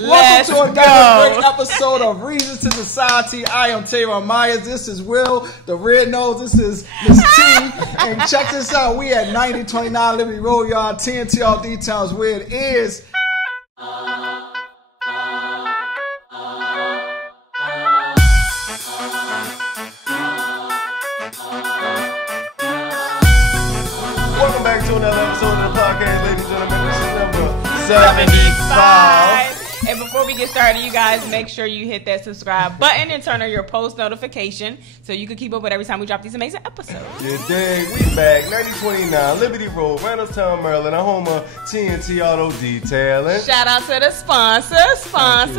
Welcome to another great episode of Reasons to Society. I am Taylor Myers. This is Will, the Red Nose. This is Miss T. And check this out. We at 9029 Liberty Road, y'all. TNT all details where it is. Welcome back to another episode of the podcast, ladies and gentlemen. This is number 75. And before we get started, you guys, make sure you hit that subscribe button and turn on your post notification so you can keep up with every time we drop these amazing episodes. You dig? We back, 9029 Liberty Road, Randallstown, Maryland, a home of TNT Auto Detailing. Shout out to the sponsor. Savon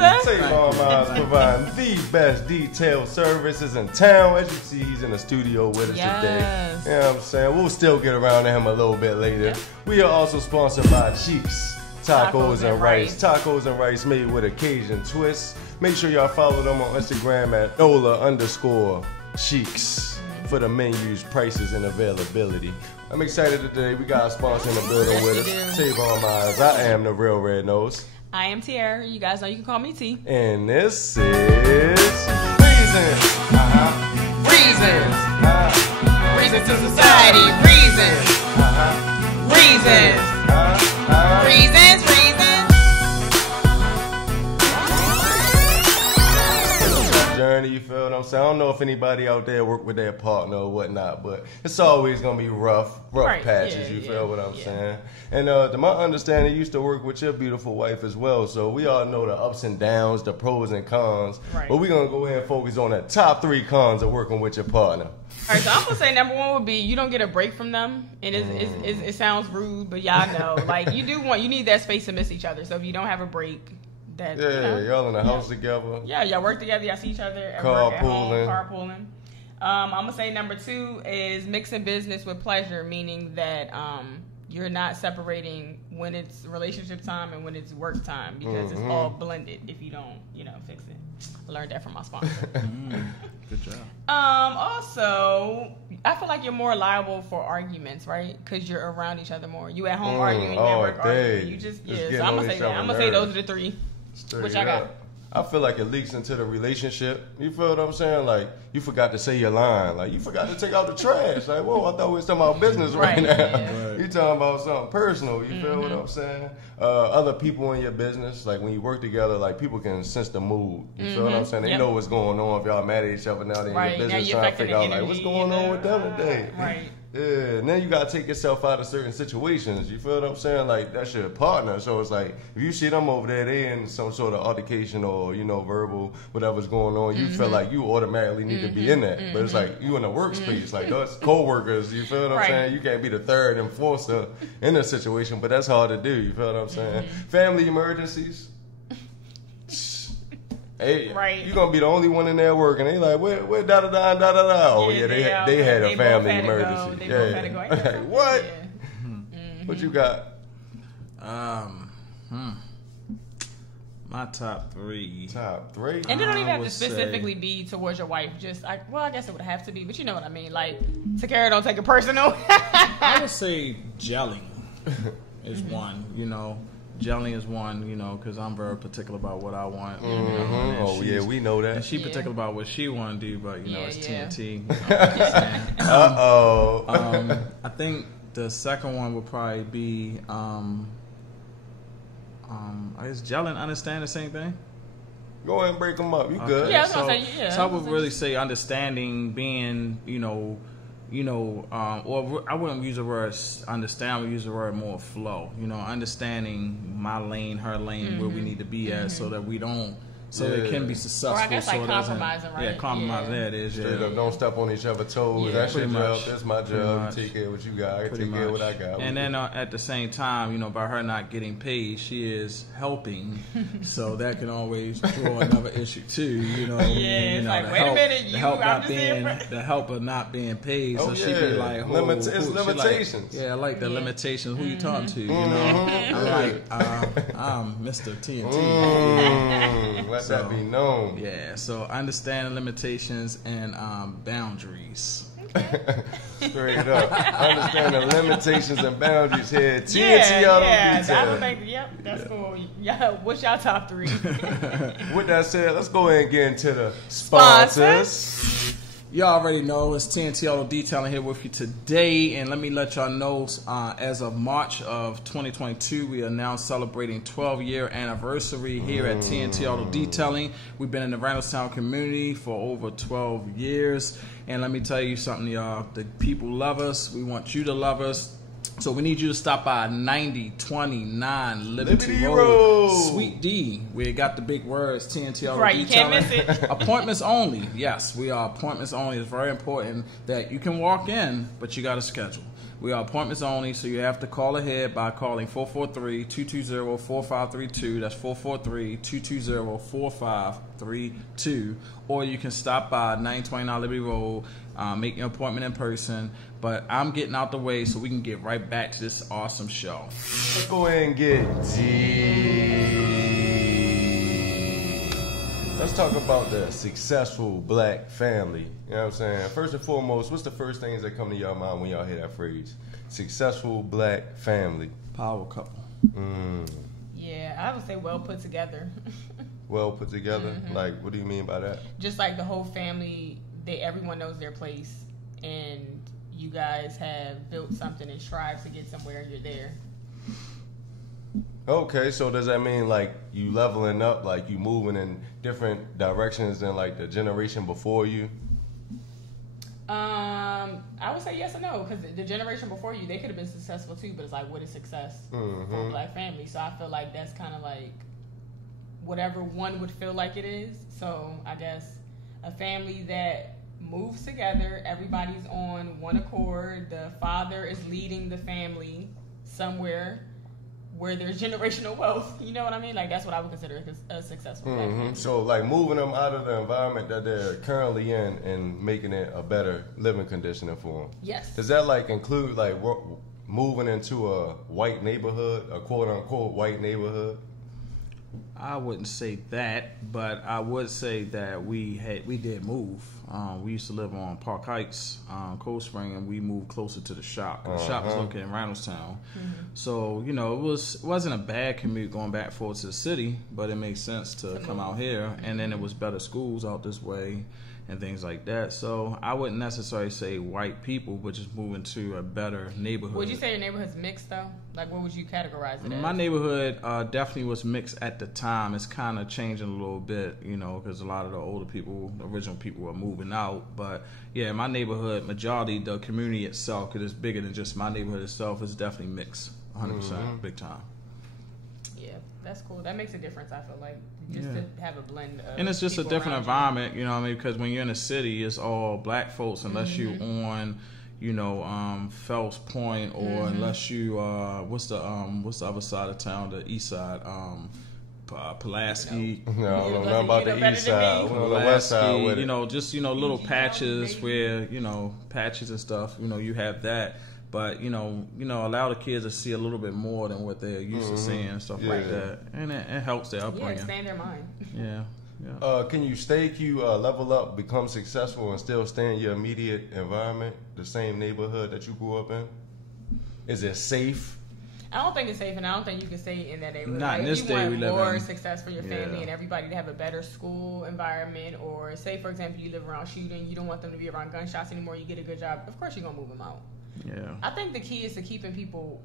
Miles providing the best detail services in town. As you see, he's in the studio with us today. You know what I'm saying? We'll still get around to him a little bit later. Yeah. We are also sponsored by Cheeks. Tacos and rice. Tacos and rice made with a Cajun twist. Make sure y'all follow them on Instagram at Nola_Cheeks for the menus, prices, and availability. I'm excited today. We got a sponsor in the building with us. Savon Miles. I am the real Red Nose. I am Tiara. You guys know you can call me T. And this is Reasons. Reasons. Reasons to Society. Reasons. Reasons. Reasons. Journey, you feel what I'm saying? I don't know if anybody out there work with their partner or whatnot, but it's always gonna be rough right. patches. You feel what I'm saying? And to my understanding, you used to work with your beautiful wife as well, so we all know the ups and downs, the pros and cons. Right. But we're gonna go ahead and focus on the top 3 cons of working with your partner. All right, so I'm gonna say number 1 would be you don't get a break from them, and it sounds rude, but y'all know, like you need that space to miss each other. So if you don't have a break. Y'all in the house together. Yeah, y'all work together. Y'all see each other at work, at home, carpooling. I'm gonna say number 2 is mixing business with pleasure, meaning that you're not separating when it's relationship time and when it's work time because it's all blended. If you don't, fix it. I learned that from my sponsor. Good job. Also, I feel like you're more liable for arguments, right? Because you're around each other more. You at home arguing, you at work arguing. You just So I'm gonna say that. I'm gonna say those are the 3. Which I got. I feel like it leaks into the relationship. You feel what I'm saying? Like, you forgot to say your line. Like, you forgot to take out the trash. Like, whoa, I thought we was talking about business right now. Yeah. You talking about something personal. You feel what I'm saying? Other people in your business, like, when you work together, like, people can sense the mood. You feel what I'm saying? They know what's going on. If y'all mad at each other now, they're in your business trying to figure out, like, what's going on with them today? Right. Yeah, and then you gotta take yourself out of certain situations. You feel what I'm saying? Like, that's your partner. So it's like, if you see them over there, they in some sort of altercation or, verbal, whatever's going on, you feel like you automatically need to be in that. But it's like, you in a workspace. Like, that's co-workers. You feel what I'm saying? You can't be the third enforcer in a situation, but that's hard to do. You feel what I'm saying? Family emergencies. Hey, you gonna be the only one in there working. They like, where da da da da da. Oh yeah, they had a family emergency. They both had to go. Like, what? What you got? My top 3. Top 3. And it don't even have to specifically be towards your wife. Just I guess it would have to be, but you know what I mean. Like, Takara, don't take it personal. I would say gelling is one. Gelling is one, because I'm very particular about what I want. We know that. And she particular about what she want to do, but it's TNT. I think the second one would probably be, I guess gelling, understand the same thing. Go ahead and break them up. You good? Yeah, so I would really say understanding, being, or I wouldn't use the word understand, I would use the word more flow. Understanding my lane, her lane, where we need to be at so that we don't, it can be successful. Or I guess like compromising, right? Yeah, compromising, there it is. Straight up, don't step on each other's toes. That's your job, that's my job. You take care of what you got, I take care of what I got. And then at the same time, by her not getting paid, she is helping. So that can always draw another issue too. It's like, wait a minute, the help of not being paid. So she be like, it's limitations. I like the limitations. Who you talking to? I'm like, I'm Mr. TNT. Let that be known. Yeah, so understanding limitations and boundaries. Straight up. Understand the limitations and boundaries here. TNT yeah. I would think, that's cool. Yeah, what's y'all top 3? With that said, let's go ahead and get into the sponsors. Y'all already know it's TNT Auto Detailing here with you today, and let me let y'all know as of March of 2022, we are now celebrating 12-year anniversary here at TNT Auto Detailing. We've been in the Reynolds community for over 12 years, and let me tell you something, y'all. The people love us. We want you to love us. So we need you to stop by 9029 Liberty Road, Suite D. We got the big words, TNT Auto Detailing. You can't miss it. Appointments only. Yes, we are appointments only. It's very important that you can walk in, but you got to schedule. We are appointments only, so you have to call ahead by calling 443-220-4532. That's 443-220-4532. Or you can stop by 929 Liberty Road, make your appointment in person. But I'm getting out the way so we can get right back to this awesome show. Let's go ahead and get deep. Let's talk about the successful black family. You know what I'm saying? First and foremost, what's the first things that come to your mind when y'all hear that phrase? Successful black family. Power couple. Yeah, I would say well put together. Well put together? Like, what do you mean by that? Just like the whole family, everyone knows their place, and you guys have built something and strive to get somewhere and you're there. Okay, so does that mean like you leveling up, like you moving in different directions than like the generation before you? I would say yes or no, because the generation before you, they could have been successful too, but it's like, what is success for a black family? So I feel like that's kind of like whatever one would feel like it is. So I guess a family that moves together, everybody's on one accord, the father is leading the family somewhere where there's generational wealth. You know what I mean? Like, that's what I would consider a successful family. So, like, moving them out of the environment that they're currently in and making it a better living condition for them. Yes. Does that, like, include, like, moving into a white neighborhood, a quote-unquote white neighborhood? I wouldn't say that, but I would say that we did move. We used to live on Park Heights, Cold Spring, and we moved closer to the shop. The shop was located in Reynolds. So, you know, it wasn't a bad commute going back forward to the city, but it made sense to come out here. And then it was better schools out this way and things like that. So I wouldn't necessarily say white people, but just moving to a better neighborhood. Would you say your neighborhood's mixed, though? Like, what would you categorize it as? My neighborhood definitely was mixed at the time. It's kind of changing a little bit, you know, because a lot of the older people, the original people, are moving out. But, yeah, my neighborhood, majority, the community itself, because it's bigger than just my neighborhood itself, is definitely mixed, 100%, big time. Yeah, that's cool. That makes a difference, I feel like. Just to have a blend of and it's just a different environment, you know what I mean? Because when you're in a city, it's all black folks unless you on, you know, Fells Point, or unless you what's the other side of town, the east side, Pulaski. No, I don't know nothing about the east side. We're on the west side with it. You know, just, you know, little patches where, you know, patches and stuff, you know, you have that. But, you know, allow the kids to see a little bit more than what they're used to seeing and stuff like that. And it helps their upbringing. Yeah, stay in their mind. Yeah. Can you level up, become successful, and still stay in your immediate environment, the same neighborhood that you grew up in? Is it safe? I don't think it's safe, and I don't think you can stay in that neighborhood. Not in this day we live in. You want more success for your family and everybody to have a better school environment, or say, for example, you live around shooting, you don't want them to be around gunshots anymore, you get a good job, of course you're going to move them out. Yeah. I think the key is to keeping people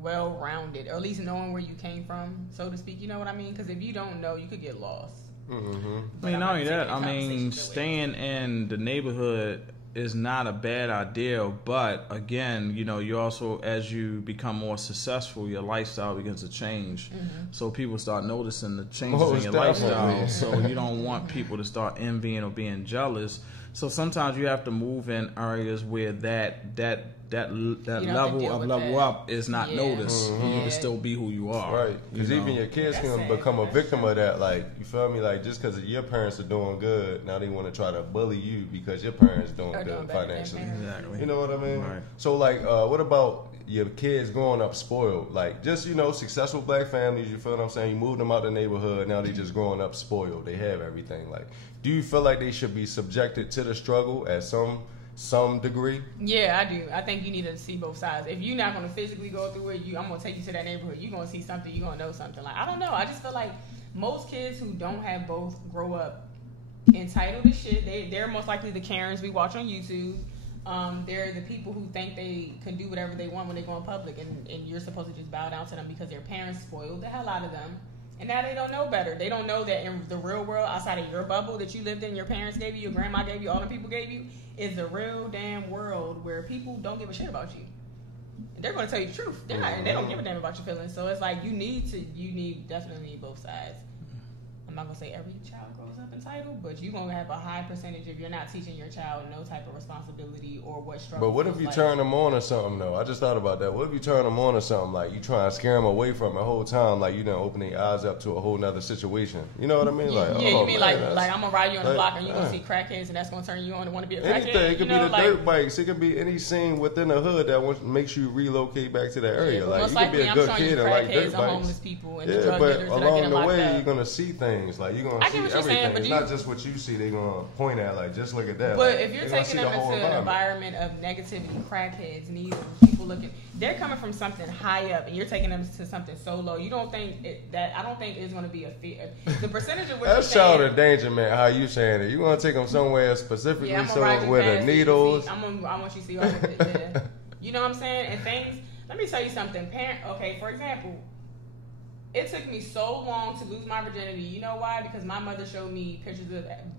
well-rounded, or at least knowing where you came from, so to speak. You know what I mean? Because if you don't know, you could get lost. I mean, not only that, I mean, staying in the neighborhood is not a bad idea, but again, you know, you also, as you become more successful, your lifestyle begins to change. So people start noticing the changes in your lifestyle. So you don't want people to start envying or being jealous. So sometimes you have to move in areas where that level of level up is not noticed. You can still be who you are. Right. Because even your kids can become a victim of that. Like, you feel me? Like, just because your parents are doing good, now they want to try to bully you because your parents doing good financially. Exactly. You know what I mean? Right. So, like, what about your kids growing up spoiled, like just successful black families. You feel what I'm saying? You moved them out the neighborhood. Now they just growing up spoiled. They have everything. Like, do you feel like they should be subjected to the struggle at some degree? Yeah, I do. I think you need to see both sides. If you're not going to physically go through it, I'm going to take you to that neighborhood. You're going to see something. You're going to know something. Like, I don't know. I just feel like most kids who don't have both grow up entitled to shit. They're most likely the Karens we watch on YouTube. They're the people who think they can do whatever they want when they go in public, and you're supposed to just bow down to them because their parents spoiled the hell out of them. And now they don't know better. They don't know that in the real world, outside of your bubble that you lived in, your parents gave you, your grandma gave you, all the people gave you, is the real damn world where people don't give a shit about you. And they're going to tell you the truth. They don't give a damn about your feelings. So it's like you definitely need both sides. I'm not going to say every child grows up entitled, but you're going to have a high percentage if you're not teaching your child no type of responsibility or what struggle. But what if you turn them on or something, though? I just thought about that. What if you turn them on or something, like you try and scare them away from it the whole time, like you didn't open their eyes up to a whole nother situation? You know what I mean? Like, you mean like I'm going to ride you on the block and you're going to see crackheads and that's going to turn you on to want to be a crackhead? Anything. It could be the dirt bikes. It could be any scene within the hood that makes you relocate back to that area. Like, you could be a good kid and like dirt bikes. Homeless people and yeah, but along the way, you're going to see things. Like, you're going to see everything. It's not just what you see. They're going to point at, like, just look at that. But like, if you're taking them into an environment of negativity, crackheads, needles, people looking, they're coming from something high up, and you're taking them to something so low. You don't think I don't think it's going to be a fear. The percentage of what that's child endangerment. How you saying it? You going to take them somewhere specifically where the needles? I want you to see all of it. Yeah. You know what I'm saying? And things. Let me tell you something. For example. It took me so long to lose my virginity. You know why? Because my mother showed me pictures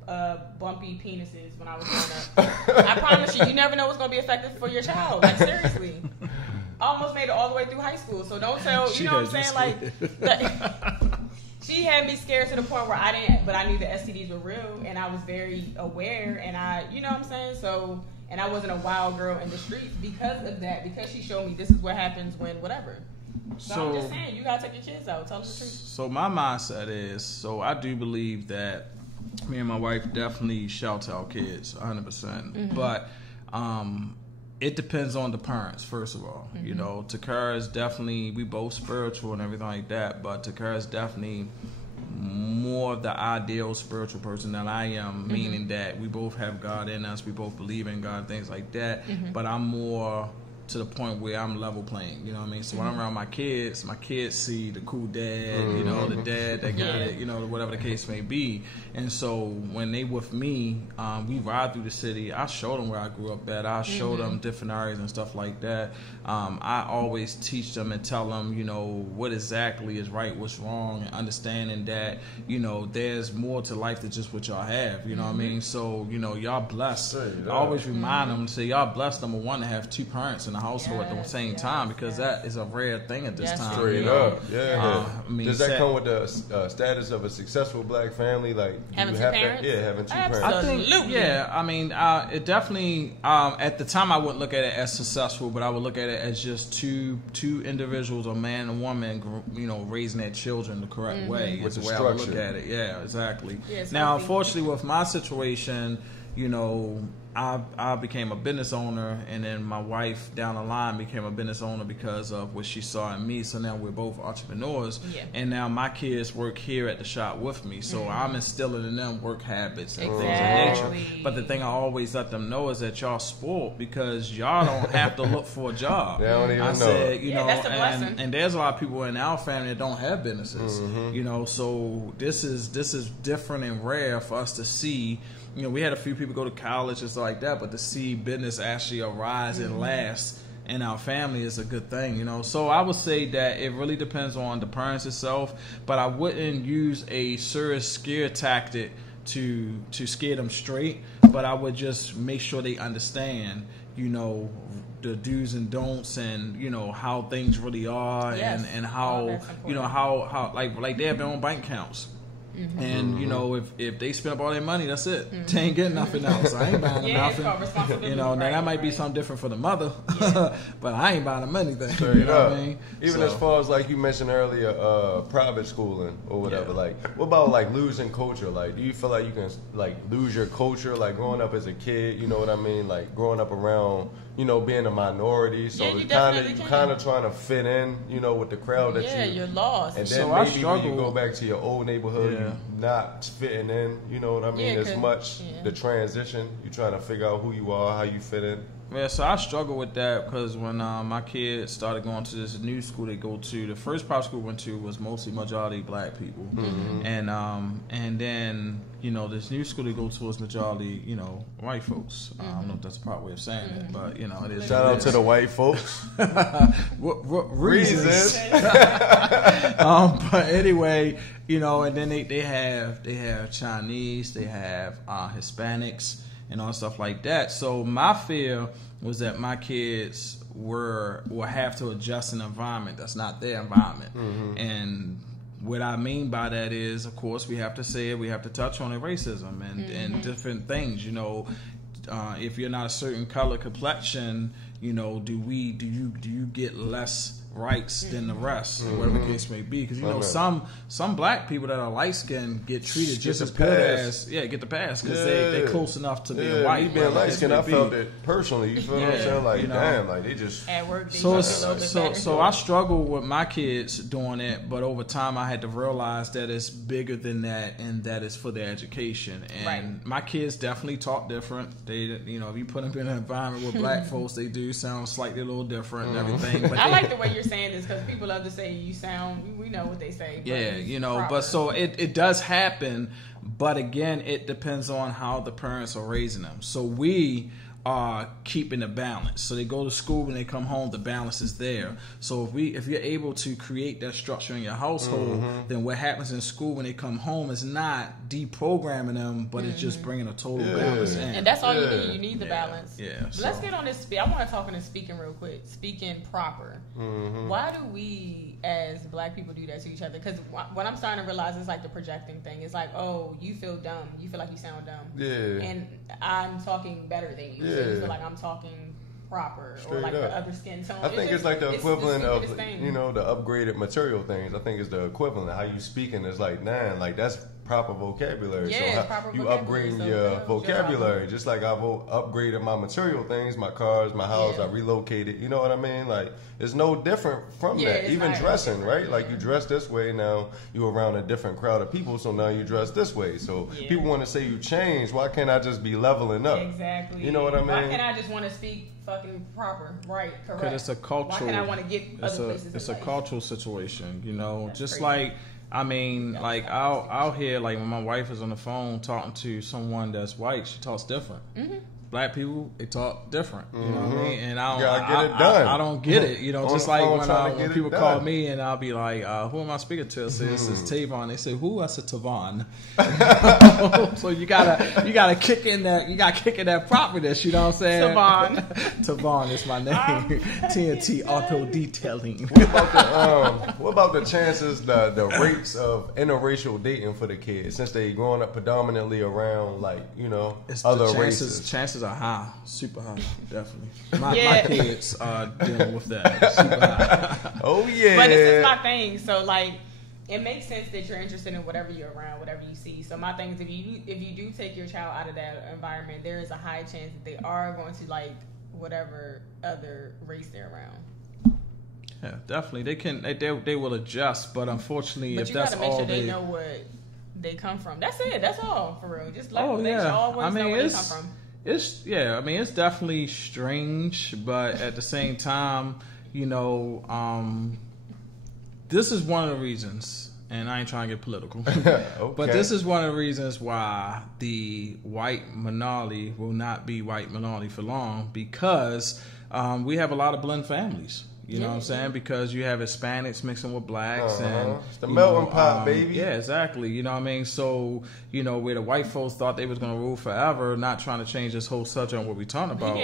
of bumpy penises when I was growing up. I promise you never know what's going to be effective for your child. Like, seriously. I almost made it all the way through high school. So don't tell, you know what I'm saying? Like, she had me scared to the point where I knew the STDs were real, and I was very aware, and you know what I'm saying? So, and I wasn't a wild girl in the streets because of that, because she showed me this is what happens when whatever. So I'm just saying, you gotta take your kids out. Tell them the truth. So my mindset is, I do believe that me and my wife definitely shelter our kids 100%. Mm-hmm. But it depends on the parents, first of all. Mm-hmm. You know, Takara is definitely, we both spiritual and everything like that, but Takara is definitely more of the ideal spiritual person than I am, mm-hmm. meaning that we both have God in us, we both believe in God, things like that. Mm-hmm. But I'm more to the point where I'm level playing, you know what I mean? So when I'm around my kids see the cool dad, you know, the dad that got it, you know, whatever the case may be. And so when they with me, we ride through the city. I show them where I grew up at. I show them different areas and stuff like that. I always teach them and tell them, you know, what exactly is right, what's wrong, and understanding that, you know, there's more to life than just what y'all have, you know what I mean? So, you know, y'all blessed. I always remind them to say, y'all blessed, number one, to have two parents in the household at the same time, because that is a rare thing at this time. Straight up, does that come with the status of a successful black family, like having two parents? Having two parents. I think, I mean, it definitely. At the time, I wouldn't look at it as successful, but I would look at it as just two individuals, a man and a woman, you know, raising their children the correct way. Is the way I would look at it. Yeah, exactly. Yeah, now, unfortunately, with my situation, you know, I became a business owner, and then my wife down the line became a business owner because of what she saw in me. So now we're both entrepreneurs, and now my kids work here at the shop with me. So I'm instilling in them work habits and things of nature. But the thing I always let them know is that y'all spoiled because y'all don't have to look for a job. They don't even said, you know, that's a blessing. And there's a lot of people in our family that don't have businesses. You know, so this is different and rare for us to see. You know, we had a few people go to college and stuff like that, but to see business actually arise and last in our family is a good thing, you know. So I would say that it really depends on the parents itself, but I wouldn't use a serious scare tactic to scare them straight, but I would just make sure they understand, you know, the do's and don'ts, and you know how things really are, and how you know how like they have their own bank accounts. And you know, if they spend up all their money, that's it. They ain't getting nothing else. I ain't buying them nothing. You know, now that might be something different for the mother, but I ain't buying them anything. You know what I mean? Even as far as like you mentioned earlier, private schooling or whatever. Like, what about like losing culture? Like, do you feel like you can like lose your culture, like growing up as a kid? You know what I mean? Like growing up around, you know, being a minority, so you kind of trying to fit in, you know, with the crowd that you're lost. And then maybe when you go back to your old neighborhood, you're not fitting in, you know what I mean, as much. The transition, you're trying to figure out who you are, how you fit in. Yeah, so I struggle with that because when my kids started going to this new school they go to, the first private school we went to was mostly majority black people, and then you know this new school they go to is majority white folks. I don't know if that's a proper way of saying it, but you know it is. Shout out to the white folks. Reasons. But anyway, you know, and then they have Chinese, they have Hispanics, and all stuff like that. So my fear was that my kids will have to adjust an environment that's not their environment. And what I mean by that is, of course, we have to say it, we have to touch on it, racism and different things. You know, if you're not a certain color complexion, you know, do you get less rights than the rest, whatever the case may be? Because you know some black people that are light skinned get treated just as good as get the pass because they're close enough to being white. Me being light skinned, I felt it personally. You feel what I'm saying? Like, damn, like they just at work. So I struggle with my kids doing it, but over time I had to realize that it's bigger than that, and that it's for their education. And my kids definitely talk different. They, you know, if you put them in an environment with black folks, they do sound slightly a little different and everything. But I like the way you're saying this because people love to say you sound. We know what they say. Yeah, you know, proper. But so it does happen. But again, it depends on how the parents are raising them. So we are keeping the balance. So they go to school, when they come home, the balance is there. So if you're able to create that structure in your household, then what happens in school when they come home is not deprogramming them, but it's just bringing a total balance in. And that's all you need. You need the balance. Yeah. So let's get on this. I want to talk on this speaking real quick. Speaking proper. Why do we as black people do that to each other? Because what I'm starting to realize is like the projecting thing. It's like, oh, you feel dumb. You feel like you sound dumb. Yeah. And I'm talking better than you. So you feel like I'm talking proper. Straight or like the other skin tone. I think it's like the equivalent of, you know, the upgraded material things. I think it's the equivalent. How you speaking is like, man, like that's proper vocabulary. Yeah, so proper you vocabulary. upgrading your vocabulary. Just like I've upgraded my material things, my cars, my house, I relocated. You know what I mean? Like, it's no different from that. Even dressing, right? Like, you dress this way, now you're around a different crowd of people, so now you dress this way. So people want to say you changed. Why can't I just be leveling up? Exactly. You know what I mean? Why can't I just want to speak fucking proper, right, correct? Because it's a cultural. Why can't I want to get other places? It's a cultural situation, you know. That's just crazy. Like, I mean, like I'll hear like when my wife is on the phone talking to someone that's white, she talks different. Black people, they talk different. You know what I mean? And I don't get it. You know, just like when people call me and I'll be like, "Who am I speaking to?" I say, "This is Tavon." They say, "Who?" I said, "Tavon." So you gotta kick in that. You gotta kick in that properness. You know what I'm saying? Tavon. Tavon is my name. TNT Auto Detailing. What about the chances, the rates of interracial dating for the kids since they growing up predominantly around like, you know, other races? Chances are high, super high, definitely. My kids are dealing with that, super high. Oh yeah. But this is my thing. So like, it makes sense that you're interested in whatever you're around, whatever you see. So my thing is, if you do take your child out of that environment, there is a high chance that they are going to like whatever other race they're around. Yeah, definitely. They will adjust, but unfortunately, but if you that's gotta make all sure they know what they come from. That's it. That's all for real. Just like they should always know where they come from. I mean, it's definitely strange, but at the same time, you know, this is one of the reasons, and I ain't trying to get political, okay. But this is one of the reasons why the white minority will not be white minority for long, because we have a lot of blend families. You know what I'm saying? Because you have Hispanics mixing with blacks and it's the melting pot, baby. Yeah, exactly. You know what I mean? So, where the white folks thought they was gonna rule forever, not trying to change this whole subject on what we talking about.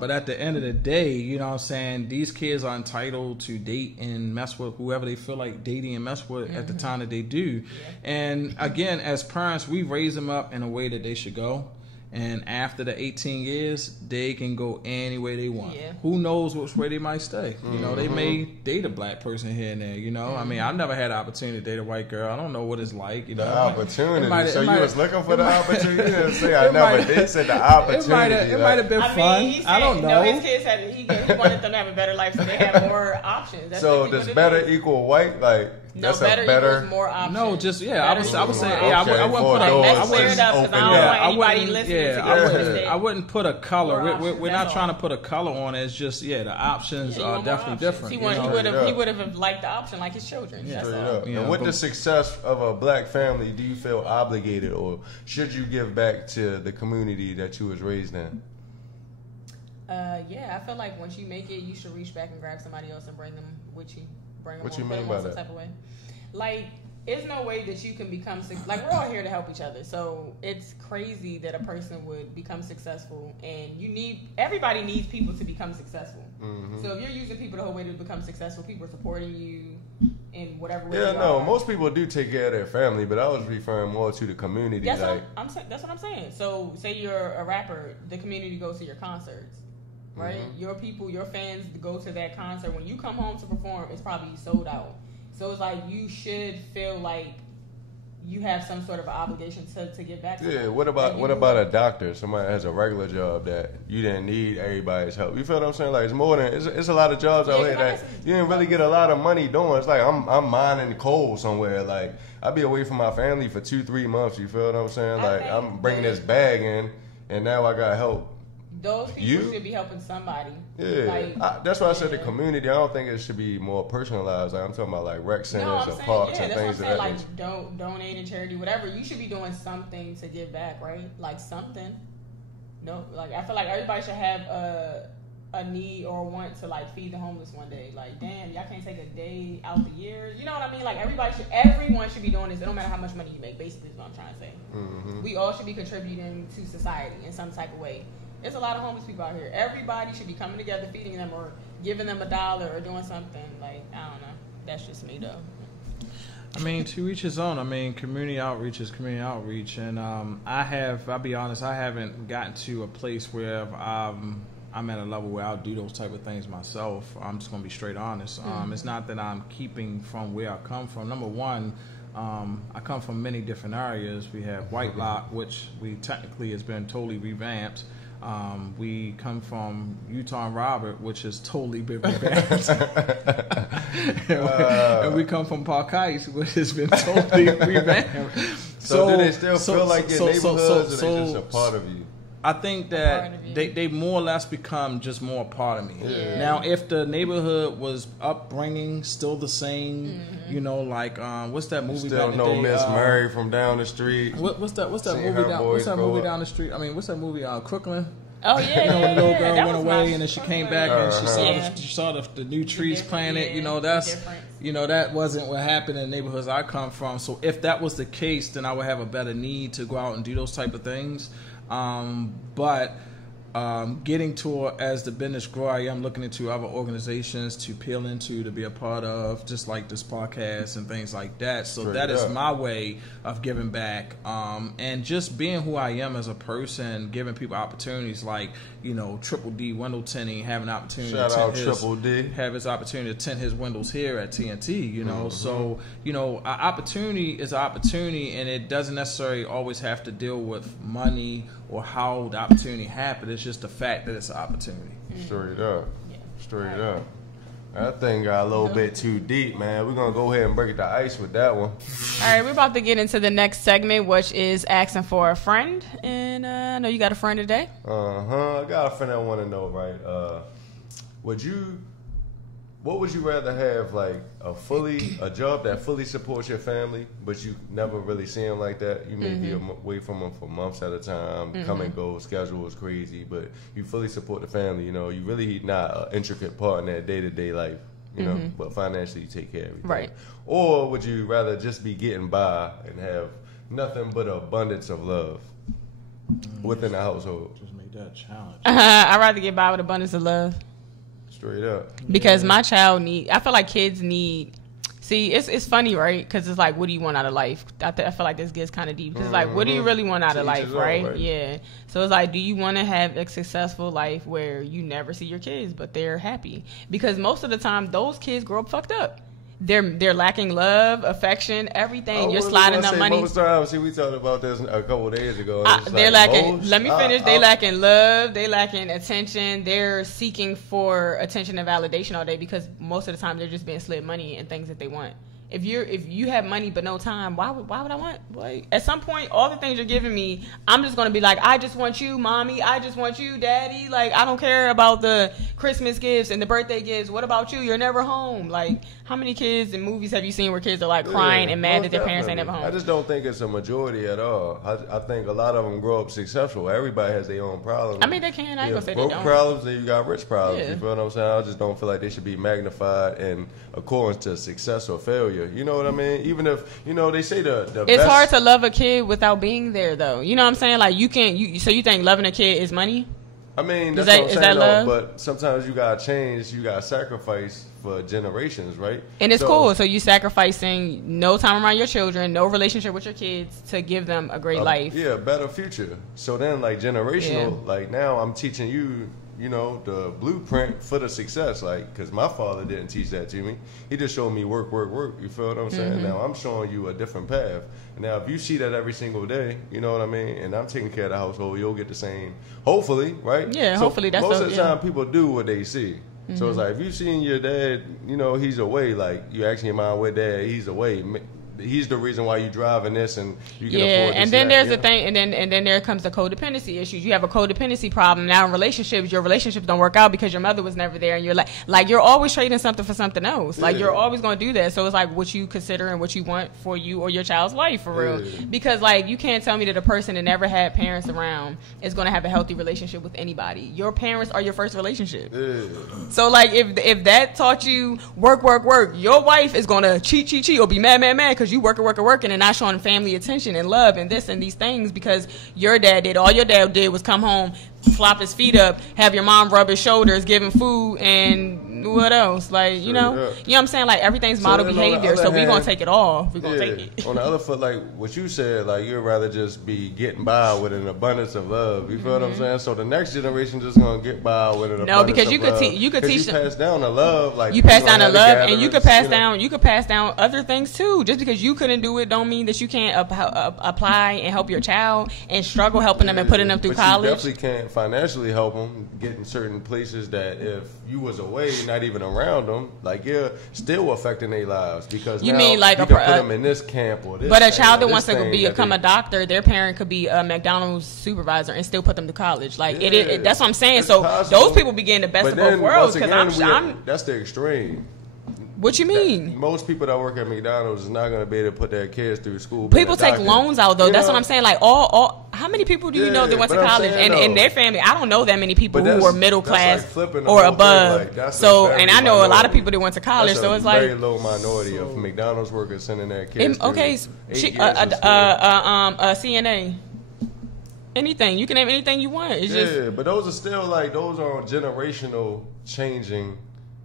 But at the end of the day, you know what I'm saying, these kids are entitled to date and mess with whoever they feel like dating and mess with at the time that they do. And again, as parents, we raise them up in a way that they should go. And after the 18 years, they can go any way they want. Yeah. Who knows which way they might stay? You know, they may date a black person here and there, you know. I mean, I've never had the opportunity to date a white girl. I don't know what it's like, you know. The opportunity. So you was looking for the opportunity? You didn't say I never did. Said the opportunity. It might have been fun. He said, I don't know. His kids he wanted them to have a better life, so they have more options. That's so does better equal white? Like, no, that's better equals more options. No, just I would say I wouldn't put a color. We're not trying to put a color on it. It's just the options are definitely different. He would have liked the option like his children. Yeah. And with the success of a black family, do you feel obligated or should you give back to the community that you was raised in? I feel like once you make it, you should reach back and grab somebody else and bring them with you. What you mean by that? Type of way. Like, there's no way that you can become like, we're all here to help each other. So it's crazy that a person would become successful, and everybody needs people to become successful. So if you're using people the whole way to become successful, people are supporting you in whatever way. Yeah, no, most people do take care of their family, but I was referring more to the community. That's what I'm saying. So say you're a rapper, the community goes to your concerts. Right? Your people, your fans go to that concert. When you come home to perform, it's probably sold out. So it's like you should feel like you have some sort of obligation to give back to them. What about a doctor? Somebody that has a regular job that you didn't need everybody's help. You feel what I'm saying? Like, it's more than it's a lot of jobs out here that you didn't really get a lot of money doing. It's like I'm mining coal somewhere. Like, I'd be away from my family for 2-3 months. You feel what I'm saying? Like, I'm bringing this bag in, and now I got help. Those people should be helping somebody. Yeah, that's why I said the community. I don't think it should be more personalized. Like, I'm talking about like rec centers or parks and things of that nature. Like, donate in charity, whatever. You should be doing something to give back, right? Like something. No, like I feel like everybody should have a need or want to like feed the homeless one day. Like, damn, y'all can't take a day out the year. You know what I mean? Like, everyone should be doing this. It don't matter how much money you make. Basically, is what I'm trying to say. We all should be contributing to society in some type of way. There's a lot of homeless people out here. Everybody should be coming together, feeding them or giving them $1 or doing something. Like, I don't know. That's just me, though. I mean, to each his own. I mean, community outreach is community outreach. And I'll be honest, I haven't gotten to a place where I'm at a level where I'll do those type of things myself. I'm just going to be straight honest. It's not that I'm keeping from where I come from. Number one, I come from many different areas. We have White Lock, which we technically has been totally revamped. We come from Utah and Robert, which has totally been revamped. And we come from Park Heights, which has been totally revamped. So do they still feel like your neighborhoods, or they just a part of you? I think that they more or less become just more a part of me. Yeah. Now, if the neighborhood was upbringing still the same, you know, like what's that movie? Still no Miss Mary from down the street. What's that movie down? What's that movie down the street? I mean, what's that movie? Crooklyn. Oh yeah, you know, when the little girl went away nice. And then she came back and she saw the new trees planted. You know, that wasn't what happened in the neighborhoods I come from. So if that was the case, then I would have a better need to go out and do those type of things. But getting to as the business grow, I am looking into other organizations to peel into, to be a part of, just like this podcast and things like that. So that is my way of giving back, and just being who I am as a person, giving people opportunities, like, you know, Triple D window tinting, having an opportunity have his opportunity to tint his windows here at TNT, you know. So, you know, an opportunity is an opportunity, and it doesn't necessarily always have to deal with money or how the opportunity happened. It's just the fact that it's an opportunity. Straight up. Straight up. That thing got a little bit too deep, man. We're going to go ahead and break the ice with that one. All right, we're about to get into the next segment, which is asking for a friend. And I know you got a friend today. I got a friend I want to know, right? Would you What would you rather have, like a job that fully supports your family, but you never really see them like that? You may be away from them for months at a time, come and go, schedule is crazy, but you fully support the family. You know, you really not an intricate part in their day-to-day life. You know, but financially you take care of everything. Right. Or would you rather just be getting by and have nothing but an abundance of love within the household? Just make that a challenge. I'd rather get by with abundance of love. Straight up. Because my child I feel like kids need, see, it's funny, right? Because it's like, what do you want out of life? I feel like this gets kind of deep. Because it's like, what do you really want out of life, right? Yeah. So it's like, do you want to have a successful life where you never see your kids, but they're happy? Because most of the time, those kids grow up fucked up. They're lacking love, affection, everything. You're sliding them money. Most times, see, we talked about this a couple of days ago. They're lacking. Let me finish. They lacking love. They lacking attention. They're seeking for attention and validation all day because most of the time they're just being slid money and things that they want. If you have money but no time, why would I want? Like, at some point, all the things you're giving me, I'm just gonna be like, I just want you, mommy. I just want you, daddy. Like, I don't care about the Christmas gifts and the birthday gifts. What about you? You're never home. Like, how many kids in movies have you seen where kids are like crying and mad that their parents ain't never home? I just don't think it's a majority at all. I think a lot of them grow up successful. Everybody has their own problems. I mean, they can. I ain't gonna say they don't. Problems, then you got rich problems. Yeah. You feel what I'm saying? I just don't feel like they should be magnified in accordance to success or failure. You know what I mean? Even if, you know, they say the it's best. hard to love a kid without being there, though. You know what I'm saying? Like, you can't. So you think loving a kid is money? I mean, that's what I'm saying, though, but sometimes you gotta change, you gotta sacrifice for generations, right? And it's cool. So you sacrificing no time around your children, no relationship with your kids to give them a great life. Yeah, a better future. So then, like, generational, like, now I'm teaching you, you know, the blueprint for the success, like, because my father didn't teach that to me. He just showed me work. You feel what I'm saying? Now I'm showing you a different path. Now, if you see that every single day, you know what I mean, and I'm taking care of the household, you'll get the same, hopefully, right? Yeah, so hopefully. That's most of the time, people do what they see. So it's like, if you seeing your dad, you know, he's away, like, you asking your mom where dad, he's away. He's the reason why you driving this, and you can afford this. And then there's the thing, and then there comes the codependency issues. You have a codependency problem now in relationships. Your relationships don't work out because your mother was never there, and you're like you're always trading something for something else. Like, you're always going to do that. So it's like what you consider and what you want for you or your child's life, for real. Because, like, you can't tell me that a person that never had parents around is going to have a healthy relationship with anybody. Your parents are your first relationship. So, like, if that taught you work, your wife is going to cheat, or be mad because you working and not showing family attention and love and this and these things because your dad did was come home, flop his feet up, have your mom rub his shoulders, give him food, and what else? Like, you know what I'm saying? Like, everything's model behavior, so we're gonna take it all. We're gonna take it. On the other foot, like what you said, like, you'd rather just be getting by with an abundance of love. You feel what I'm saying? So the next generation just gonna get by with an abundance of love. No, because you could teach them. Pass down the love, like, you pass down the love, and you could pass down other things too. Just because you couldn't do it, don't mean that you can't apply and help your child and struggle helping them and putting them through college. You definitely can't financially help them get in certain places that if you was away, not even around them, like, you're still affecting their lives because you now mean like you can put them in this camp or this. But a child that wants to become a doctor, their parent could be a McDonald's supervisor and still put them to college. Like, that's what I'm saying. So possible. Those people be getting the best of both worlds because that's the extreme. What you mean? Most people that work at McDonald's is not going to be able to put their kids through school. People take loans out, though. That's what I'm saying. Like, how many people do you know that went to college? And in their family, I don't know that many people who were middle class or above. Like, so, and I know a lot of people that went to college. So it's like very low minority of McDonald's workers sending their kids. CNA. Anything. You can name anything you want. It's just, but those are still, like, those are generational changing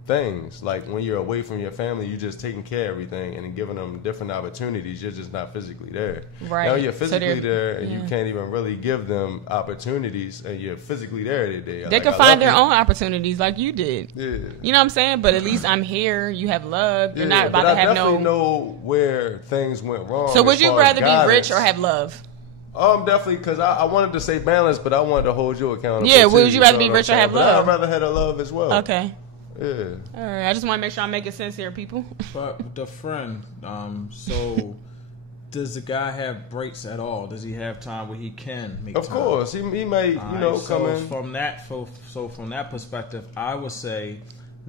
things. Like, when you're away from your family, you're just taking care of everything and giving them different opportunities. You're just not physically there. Right. Now you're physically there, and you can't even really give them opportunities, and you're physically there every day. They can find their own opportunities like you did. Yeah. You know what I'm saying? But at least I'm here. You have love. You're not about to have no... I definitely know where things went wrong. So would you rather be rich or have love? Definitely, because I wanted to say balance, but I wanted to hold you accountable. Yeah, would you rather be rich or have love? I'd rather have a love as well. Okay. Yeah. All right. I just want to make sure I'm making sense here, people. But the friend, so does the guy have breaks at all? Does he have time where he can make time? Of course. He may, come in. From that perspective, I would say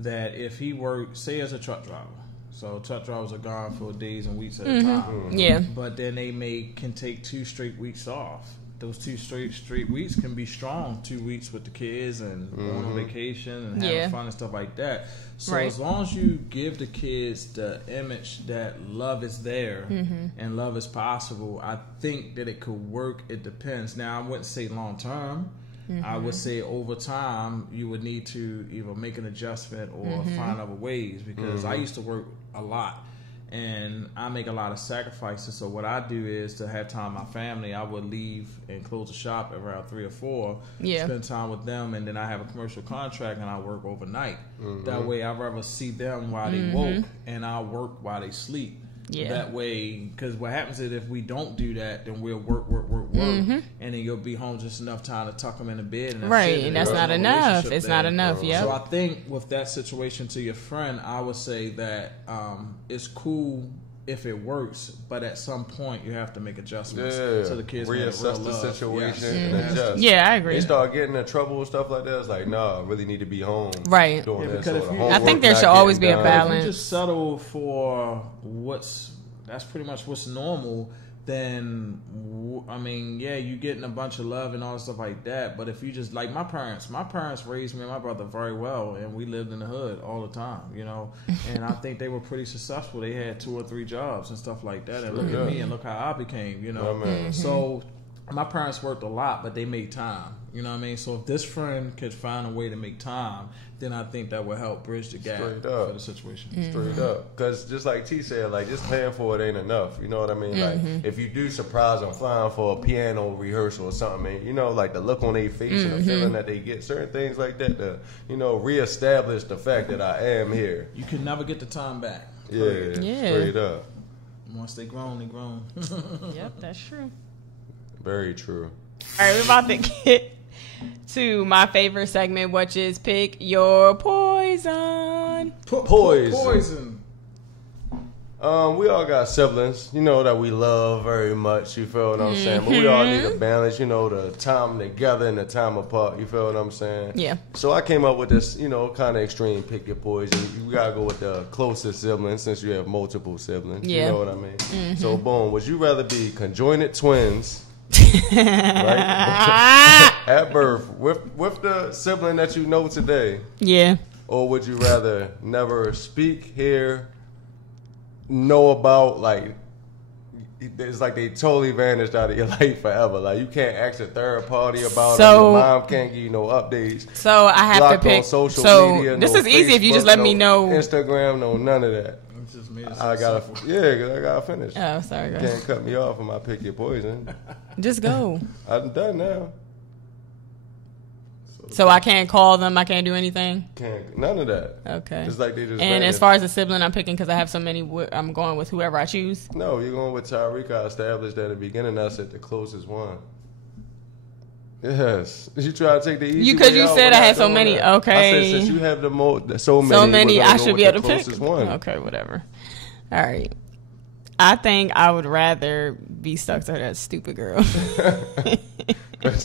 that if he worked, say as a truck driver, so truck drivers are gone for days and weeks at a time. Yeah. But then they can take 2 straight weeks off. Those 2 straight weeks can be strong. 2 weeks with the kids and going on vacation and having fun and stuff like that. So as long as you give the kids the image that love is there and love is possible, I think that it could work. It depends. Now, I wouldn't say long term. I would say over time you would need to either make an adjustment or find other ways, because I used to work a lot and I make a lot of sacrifices. So what I do is, to have time with my family, I would leave and close the shop at around 3 or 4, spend time with them, and then I have a commercial contract and I work overnight. That way I'd rather see them while they woke and I'll work while they sleep. That way, because what happens is if we don't do that, then we'll work, and then you'll be home just enough time to tuck them in the bed. And and that's not enough. It's not enough, So I think with that situation to your friend, I would say that it's cool if it works, but at some point you have to make adjustments so the kids reassess the situation and adjust. Yeah, I agree. They start getting in trouble and stuff like that. It's like, no, I really need to be home. Right. Doing this because homework, I think there should always be a balance. If you just settle for that's pretty much what's normal, then I mean, you getting a bunch of love and all that stuff like that. But if you just, like my parents raised me and my brother very well, and we lived in the hood all the time, you know. And I think they were pretty successful. They had 2 or 3 jobs and stuff like that. And look at me and look how I became, you know. So my parents worked a lot, but they made time. You know what I mean? So if this friend could find a way to make time, then I think that would help bridge the gap for the situation. Straight up. Because just like T said, like, just paying for it ain't enough. You know what I mean? Like, if you do surprise them flying for a piano rehearsal or something, you know, like the look on their face and the feeling that they get, certain things like that to, you know, reestablish the fact that I am here. You can never get the time back. Yeah, straight up. Once they grown, they grown. Yep, that's true. Very true. All right, we're about to get to my favorite segment, which is Pick Your Poison. Poison. We all got siblings, you know, that we love very much, you feel what I'm saying? But we all need a balance, you know, the time together and the time apart, you feel what I'm saying? Yeah. So I came up with this, you know, kind of extreme pick your poison. You gotta go with the closest sibling since you have multiple siblings, you know what I mean? So boom, would you rather be conjoined twins, right? At birth, with the sibling that you know today? Yeah. Or would you rather never speak, hear, know about, like, it's like they totally vanished out of your life forever. Like, you can't ask a third party about them. Your mom can't give you no updates. So I have Blocked to pick. On social media, this no is easy if you just Facebook, let me know. Instagram, no none of that. Just made it I gotta, because I gotta finish. Oh, sorry, You guys. can't cut me off when I pick your poison. Just go. I'm done now. So I can't call them. I can't do anything. Can't none of that. Okay. It's like they just. And vanished. as far as the sibling, I'm picking because I have so many. I'm going with whoever I choose. No, you're going with Tyreek. I established that at the beginning. I said the closest one. Yes, you try to take the easy Because way you out said when I I'm had so doing many. that. Okay. I said since you have the so many, I should be able to pick. One. Okay, whatever. All right. I think I would rather be stuck to that stupid girl.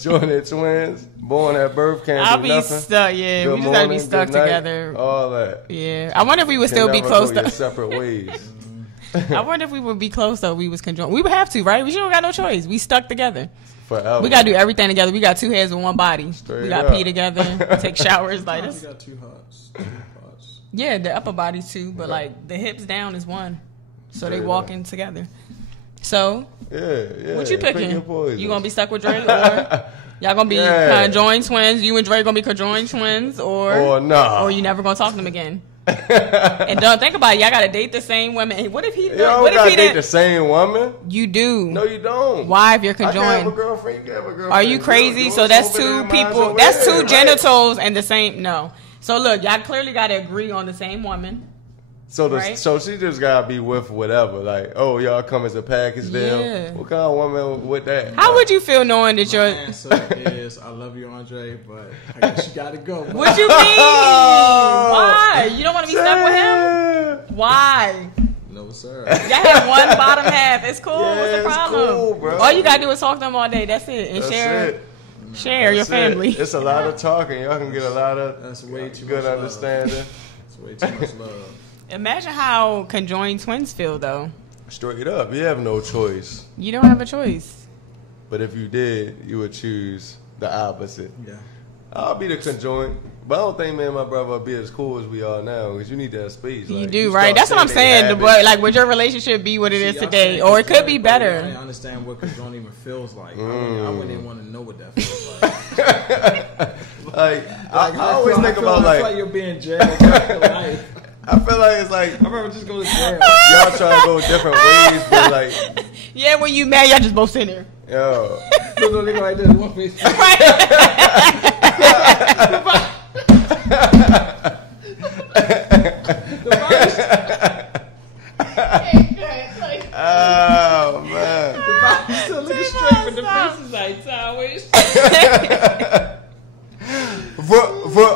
Joining twins, born at birth, can't I'll do be nothing. stuck. Yeah, Good we just gotta be morning, stuck good night, together. All that. Yeah, I wonder if we would Can still be never close go your to. separate ways. I wonder if we would be close though. We was conjoined. We would have to, right? We don't got no choice. We stuck together. Forever. We gotta do everything together. We got 2 heads with 1 body. Straight we got up. pee together, take showers like You this. got 2 hearts. 2 parts. Yeah, the upper body's 2, but like the hips down is 1, so they walking together. So, Yeah. what you Pick picking? your poison. You gonna be stuck with Dre, or y'all gonna be conjoined twins? You and Dre gonna be conjoined twins, or nah? or you never gonna talk to them again? And don't think about it. Y'all gotta date the same women. And what if he? You don't What if gotta he date didn't? the same woman. You do. No, you don't. Why if you're I can have a conjoined? girlfriend. You can have a girlfriend. Are you crazy? So that's 2 people. That's 2 genitals and the same. No. So look, y'all clearly gotta agree on the same woman. So Right? so she just gotta be with whatever. Like, oh, y'all come as a package deal. Yeah. What kind of woman with that? How would you feel knowing that My you're? answer is I love you, Andre, but I guess you gotta go. What you mean? Why? You don't want to be stuck with him? Why? No, sir. Y'all have 1 bottom half. It's cool. Yeah, What's the it's problem? cool, bro. All you gotta do is talk to them all day. That's it. And That's share it. share your That's it. family. It's a lot of talking. Y'all can get a lot of That's way too good much love. understanding. It's way too much love. Imagine how conjoined twins feel, though. Straight up, you have no choice. You don't have a choice. But if you did, you would choose the opposite. Yeah. I'll be the conjoined. But I don't think me and my brother will be as cool as we are now because you need that space. You like, do, right? That's what I'm saying. Like, would your relationship be what it is today? Or it could be better. I didn't understand what conjoined even feels like. I wouldn't even want to know what that feels like. I always think about I feel like you're being jailed for life. I feel like it's like I remember just go to jail. y'all trying to go different ways, but like yeah, when you mad, y'all just both sitting there. yo, Look nigga right there, one face. Oh man, The body's still looking straight, but the face is like sideways.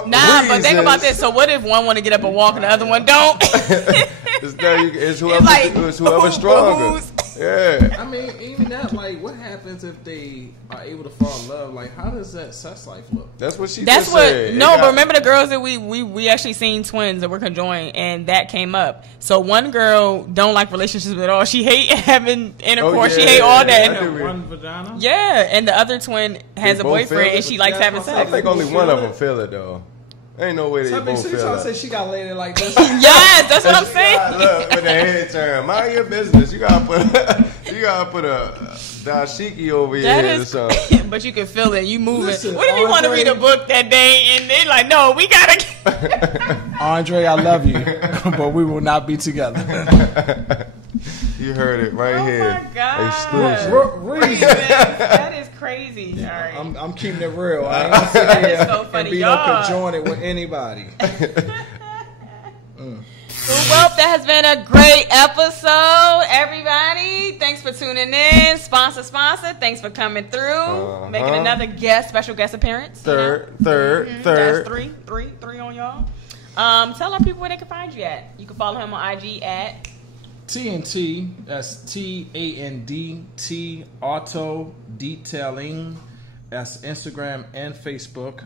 Nah, but think about this. So what if one want to get up and walk and the other one don't? it's whoever's stronger. Yeah. I mean, even that, like, what happens if they are able to fall in love? Like, how does that sex life look? That's what she That's just what. said. No, but remember the girls that we actually seen twins that were conjoined, and that came up. So one girl don't like relationships at all. She hate having intercourse. She hate all that. And one vagina? Yeah, and the other twin has They a both boyfriend feel and it? she likes having I sex. think only one of them feel it though. Ain't no way they So, both so you feel trying to say it. she got laid like this? Yes, that's what I'm saying. Look, with the head turn, mind your business. You gotta put a dashiki over your That head or is, something. but you can feel it. You moving. Listen, What if you want to Andre- read a book that day and they like, no, we gotta. Andre, I love you, but we will not be together. You heard it right here. Oh my God. Exclusive. That is crazy. All right. I'm keeping it real. I ain't gonna sit here so funny, and be y'all. no conjoined with anybody. Well, that has been a great episode, everybody. Thanks for tuning in. Sponsor. Thanks for coming through. Making another special guest appearance. Third. That's three on y'all. Tell our people where they can find you at. You can follow him on IG at TNT, that's TANDT Auto Detailing. That's Instagram and Facebook.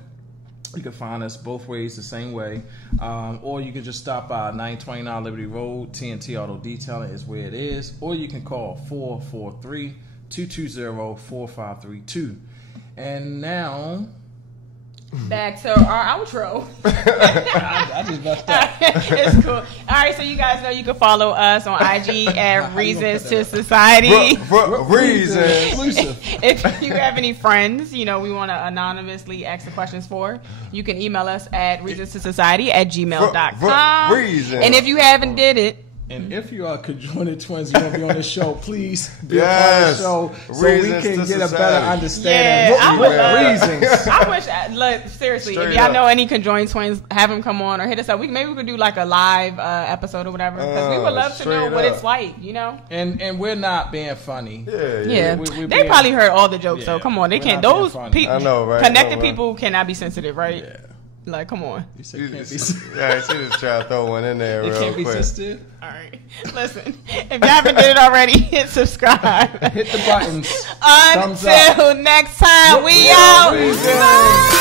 You can find us both ways the same way. Or you can just stop by 929 Liberty Road. TNT Auto Detailing is where it is. Or you can call 443-220-4532. And now... back to our outro. I just messed up. It's cool. All right, so you guys know you can follow us on IG at Reasons2Society. Reasons. If you have any friends, we want to anonymously ask the questions for, you can email us at reasons2society@gmail.com. Reasons. And if you haven't did it, And if you are conjoined twins, you want to be on the show, please be a part of the show so we can get a better understanding I of would love- reasons. I wish, look, seriously, Straight if y'all up. know any conjoined twins, have them come on or hit us up. Maybe we could do like a live episode or whatever, because we would love to know straight what up. it's like, And we're not being funny. Yeah, we they being- probably heard all the jokes, so Yeah, come on, they we're can't. not being Those funny. people, I know, right? connected No, right. people cannot be sensitive, right? Yeah. Like, come on. You said Yeah, it can't be she just try to throw one in there it real can't be quick. sensitive. All right, listen. If you haven't did it already, hit subscribe. Hit the buttons. Thumbs up. Until next time, we out. Reasons. Bye.